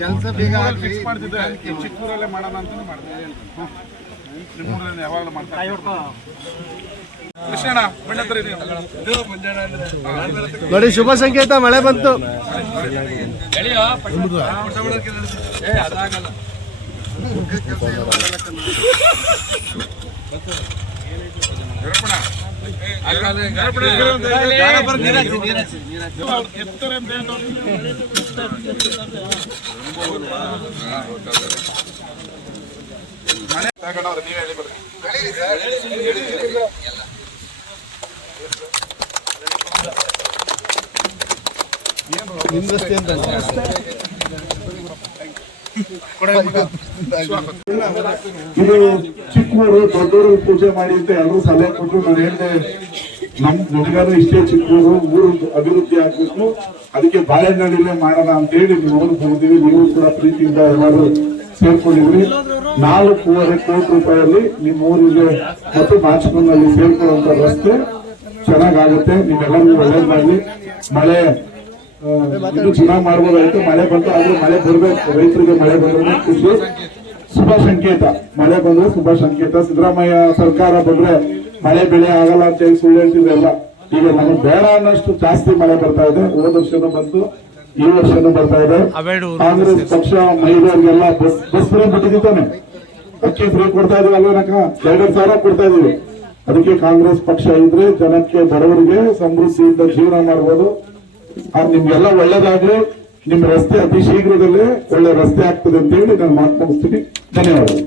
ಕೆಲಸ ಬೇಗ ಫಿಕ್ಸ್ ಮಾಡ್ತಿದ್ದೆ, ಚಿಕ್ಕೂರಲ್ಲೇ ಮಾಡೋಣ ಅಂತಾನೆ ಮಾಡಿದೆ. ನಿಮ್ಮೂರಲ್ಲಿ ಯಾವಾಗಲೂ ಮಾಡ್ತಾರೆ ಕೃಷ್ಣ ನೋಡಿ, ಶುಭ ಸಂಕೇತ, ಮಳೆ ಬಂತು. ಇದು ಚಿಕ್ಕೂರು ದೊಡ್ಡೂರು ಪೂಜೆ ಮಾಡಿ ಅಂತ ಎಲ್ಲರೂ ಸಲಹೆ ಕೊಟ್ಟು ನಾನು ಹೇಳಿದೆ, ನಮಗಾದ್ರೂ ಇಷ್ಟೇ ಚಿಕ್ಕೂರು ಊರು ಅಭಿವೃದ್ಧಿ ಆಗ್ಬೇಕು, ಅದಕ್ಕೆ ಬಾಳೆಹಣ್ಣಲ್ಲೇ ಮಾಡೋಣ ಅಂತ ಹೇಳಿ ನೀವು ಬಂದಿದ್ದೀವಿ. ನೀವು ಕೂಡ ಪ್ರೀತಿಯಿಂದ ಎಲ್ಲರೂ ಸೇರ್ಕೊಂಡಿದ್ರಿ. 4.5 ಕೋಟಿ ರೂಪಾಯಿಯಲ್ಲಿ ನಿಮ್ಮ ಊರಿಗೆ ಮತ್ತು ಮಾಚಕನಲ್ಲಿ ಸೇರ್ಕೊಳ್ಳುವಂತ ರಸ್ತೆ ಚೆನ್ನಾಗಾಗುತ್ತೆ. ನೀವೆಲ್ಲರಿಗೂ ಒಳ್ಳೇದಾಗ್ಲಿ. ಮಳೆ ಇನ್ನು ಚೆನ್ನಾಗಿ ಮಾಡ್ಬೋದಾಯ್ತು, ಮಳೆ ಬಂತು, ಆದ್ರೂ ಮಳೆ ಬರ್ಬೇಕು. ರೈತರಿಗೆ ಮಳೆ ಬಂದ್ರೆ ಖುಷಿ, ಶುಭ ಸಂಕೇತ. ಮಳೆ ಬಂದ್ರೆ ಶುಭ ಸಂಕೇತ. ಸಿದ್ದರಾಮಯ್ಯ ಸರ್ಕಾರ ಬಂದ್ರೆ ಮಳೆ ಬೆಳೆ ಆಗಲ್ಲ ಅಂತ ಹೇಳಿ ಸುಳ್ಳು ಹೇಳ್ತಿದ್ರಲ್ಲ, ಈಗ ನಮಗೆ ಬೇಡ ಅನ್ನಷ್ಟು ಜಾಸ್ತಿ ಮಳೆ ಬರ್ತಾ ಇದೆ. ಹೋದ ವರ್ಷನೂ ಬಂತು, ಈ ವರ್ಷನೂ ಬರ್ತಾ ಇದೆ. ಕಾಂಗ್ರೆಸ್ ಪಕ್ಷ ಮಹಿಳೆಯರಿಗೆಲ್ಲ ಬಸ್ ಫ್ರೀ ಬಿಟ್ಟಿದ್ದಾನೆ, ಅಕ್ಕಿ ಫ್ರೀ ಕೊಡ್ತಾ ಇದೀವಿ ಅಲ್ವೇನಕ, 2,000 ಕೊಡ್ತಾ ಇದೀವಿ. ಅದಕ್ಕೆ ಕಾಂಗ್ರೆಸ್ ಪಕ್ಷ ಇದ್ರೆ ಜನಕ್ಕೆ, ಬಡವರಿಗೆ ಸಮೃದ್ಧಿಯಿಂದ ಜೀವನ ಮಾಡಬಹುದು. ನಿಮ್ಗೆಲ್ಲ ಒಳ್ಳೇದಾಗ್ಲಿ. ನಿಮ್ ರಸ್ತೆ ಅತಿ ಶೀಘ್ರದಲ್ಲೇ ಒಳ್ಳೆ ರಸ್ತೆ ಆಗ್ತದೆ ಅಂತ ಹೇಳಿ ನಾನು ಮಾತು ಮುಗಿಸ್ತೀನಿ. ಧನ್ಯವಾದಗಳು.